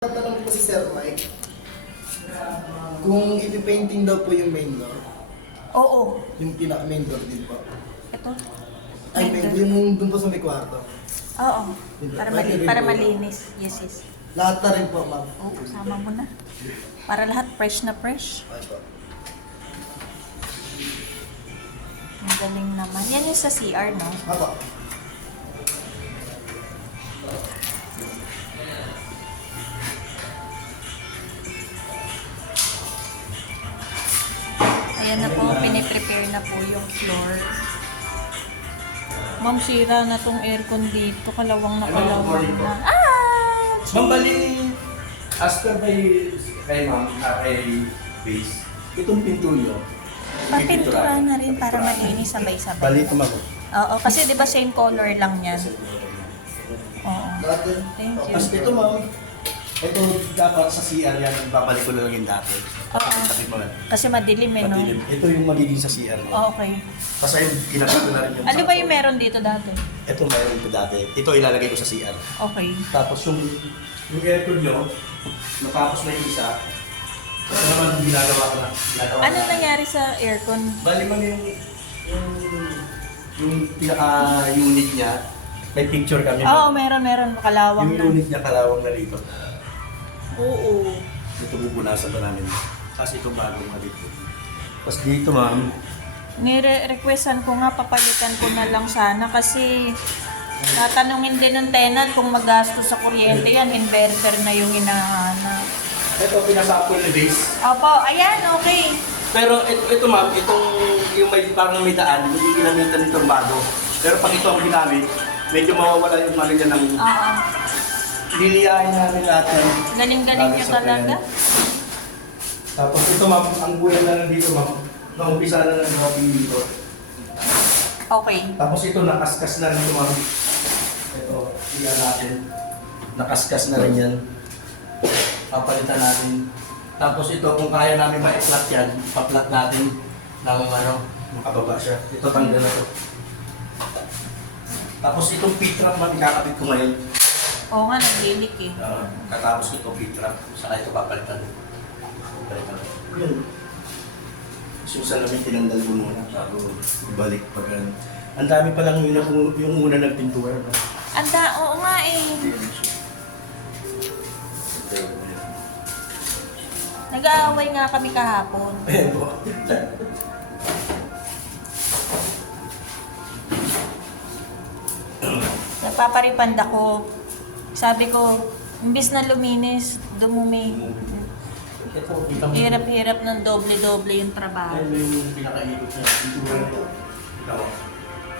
Tatanong ko si Sir Mike, kung ipipainting daw po yung main door, Oo. yung pinaka-main door din po. Ito. Ay, yung dun po sa may kwarto. Oo. Para malinis. Yes, yes. Lahat na rin po, ma'am. Oo, sama mo na. Para lahat fresh na fresh. Ay po. Ang galing naman. Yan yung sa CR, no? Ako. Ayan na po, piniprepare na po yung floor. Ma'am, sira na tong aircon dito. Kalawang na kalawang na. Ah! Ma'am, bali, as per kay ma'am, kay base, itong pinto nyo, Papintura na rin para malinis sabay-sabay. bali ito ma'am. Oo, kasi di ba same color lang yan? Oo. Lahat din. Thank you. Tapos ito ma'am, ito dapat sa CR yan, babalik ko na lang yung dati. Oo. Tapos mo lang. Kasi madilim eh, no? Madilim. Ito yung magiging sa CR niya. Okay. Kasi ayun, ginagawa ko na rin yung Ano ba yung meron dito dati? Ito mayroon ito dati. Ito ilalagay ko sa CR. Okay. Tapos yung aircon nyo, natapos na yung isa. Kasi naman ginagawa ko na. Ano nangyari sa aircon? Bali man yung pinaka-unit niya, may picture kami. Oo, meron. Makalawang Yung na. unit niya kalawang na rito. Oo. Ito bubunasan pa namin. Kasi ito bagong mabit. Tapos dito ma'am, Nire-requestan ko nga, papalitan ko na lang sana kasi tatanungin din ng tenant kung magastos sa kuryente yan, inverter na yung hinahanap. ito pinasapol na base. Opo, ayan, okay. Pero ito ma'am, itong yung may parang may daan, hindi ginamitan itong bago. Pero pag ito ang ginamit, medyo mawawala yung ano niya ng Oo. liliyahin namin lahat yan. Galing-galing nyo talaga. Tapos ito ma'am, ang gulang na lang dito ma'am, naumpisa na lang dropping dito. Okay. Tapos ito nakaskas na rin ito ma'am. Ito, iyan natin. Nakaskas na rin yan. Papalitan natin. Tapos ito, kung kaya namin ma-flat yan, pa-flat natin ng makababa siya. Ito tanggal na ito. Tapos itong P-trap ma'am, ikakabit ko ngayon. Oo nga, nag-ilik eh. Katapos ito P-trap, saka ito papalitan. Papalitan. Yun. So salamin tinanggal ko muna bago ibalik pag ano. Ang dami pa lang yung una nagpintura. No? Oo nga eh. Nag-aaway nga kami kahapon. Ayan po. Nagpaparipand ako. Sabi ko, imbis na luminis, dumumi. Ito, kita mo. Hirap-hirap ng doble-doble yung trabaho. Ayun yung pinakaikot niya. Pintura nito. Ikaw.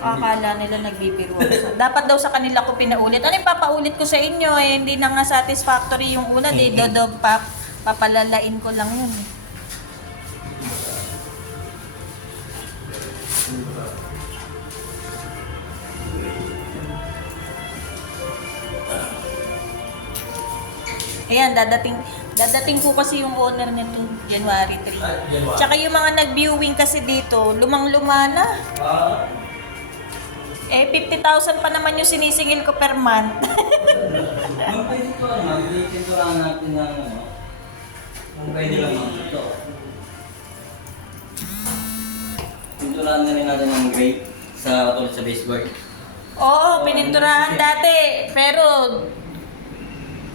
Akala nila nagbibiro ako. Dapat daw sa kanila ko pinaulit. Ano yung papaulit ko sa inyo eh? Hindi na nga satisfactory yung una. Di papalalain ko lang yun. Ayan, dadating ko kasi yung owner nito January 3. January. Tsaka yung mga nag-viewing kasi dito, lumang-luma na. Eh, 50,000 pa naman yung sinisingil ko per month. Ma'am, pwede ko ma'am, pininturahan natin ng ano. Kung pwede lang ma'am, ito. Pinturahan na rin natin ng gray sa katulad sa baseboard. Oo, pininturahan dati. Pero,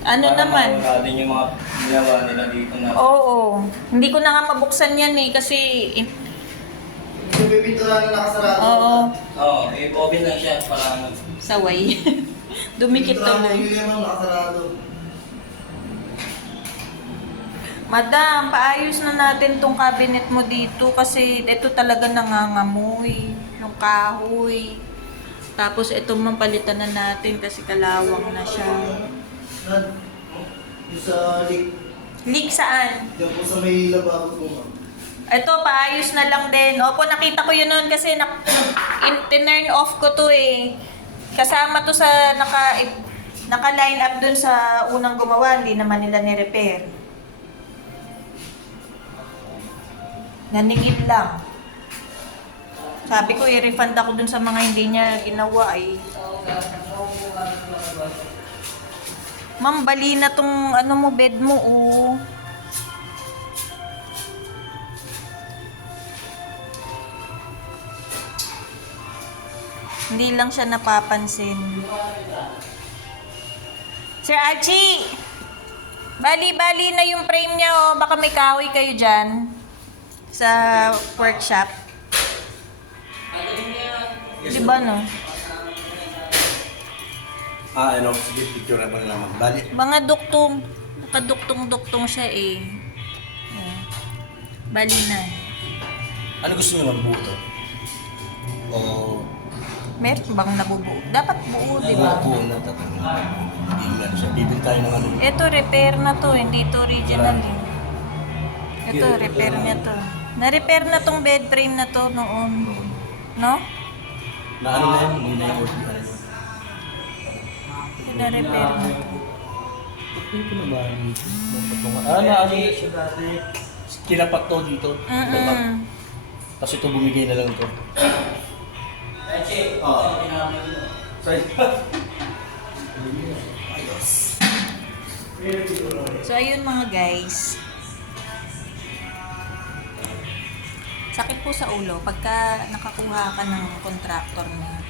ano Para naman? mauratin yung mga ginawa nila dito na. Oo. Hindi ko na nga mabuksan yan eh kasi... Yung pipintura na nakasarado. Oo. Oo, i-open lang siya para ano. Saway. Dumikit Pipintura na tuloy. yung ma'am, nakasarado. Madam, paayos na natin tong cabinet mo dito kasi ito talaga nangangamoy. Yung kahoy. Tapos ito palitan na natin kasi kalawang na siya. Yung sa leak, Leak saan? yung po sa may lababo po ma'am. Ito, paayos na lang din. Opo, nakita ko yun noon kasi tinurn off ko to eh. Kasama to sa naka-line up dun sa unang gumawa. Hindi naman nila ni-repair. Naningil lang. Sabi ko, i-refund ako dun sa mga hindi niya ginawa eh. Ma'am, bali na tong ano mo, bed mo, oh. Hindi lang siya napapansin. Sir Archie! Bali na yung frame niya, oh. Baka may kahoy kayo dyan. Sa workshop. Diba, no? Ano, sige, picture mo na naman. Bali, Mga duktong. Nakaduktong-duktong siya, eh. Ayan. Bali na. ano gusto niyo magbuo to? O, Meron bang nabubuo? Dapat buo, di ba? buo na tatang. Hindi nga siya. Bibili tayo ng ano. Ito, repair na to. Hindi to original, eh. Ito, repair niya to. Na-repair na tong bed frame na to noon. No? Na ano na yun, hindi na yung original. Na-repair na to. Ito na ba? Ano siya dati? Kinapat to dito. Dapat. Tapos ito bumigay na lang to. Sorry. So, ayun mga guys. Sakit po sa ulo pagka nakakuha ka ng contractor na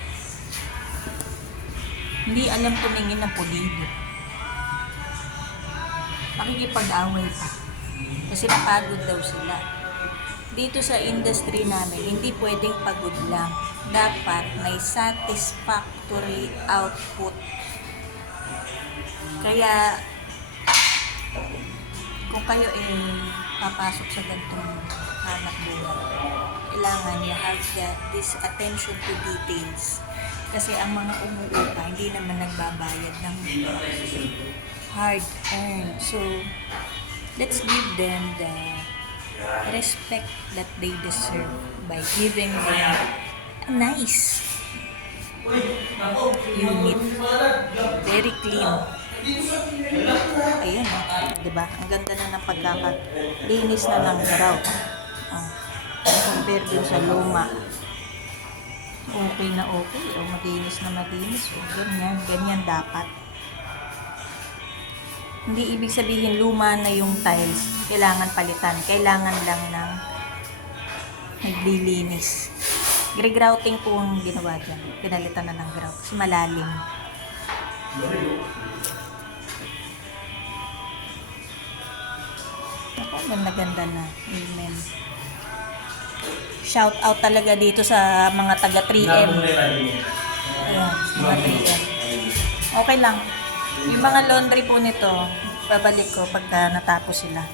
hindi alam tumingin ng pulido. Makikipag-away pa. Kasi napagod daw sila. Dito sa industry namin, hindi pwedeng pagod lang. Dapat may satisfactory output. Kaya, kung kayo papasok sa ganitong hanap buhay, kailangan you have this attention to details. Kasi ang mga umuupa, hindi naman nagbabayad ng hard earned. So, let's give them the respect that they deserve by giving them a nice unit. Very clean. Ayun, diba? Ang ganda na ng pagkakalinis na ng grout. Compare dun sa luma. Okay na okay. O madinis na madinis. O ganyan. Ganyan dapat. Hindi ibig sabihin luma na yung tiles. Kailangan palitan. Kailangan lang ng naglilinis. Gregrouting po ang ginawa dyan. Pinalitan na ng grout. Kasi malalim. Ako, ganda na. Amen. Shout out talaga dito sa mga taga 3M. Ayan, mga 3M. Okay lang. Yung mga laundry po nito, babalik ko pagka natapos sila.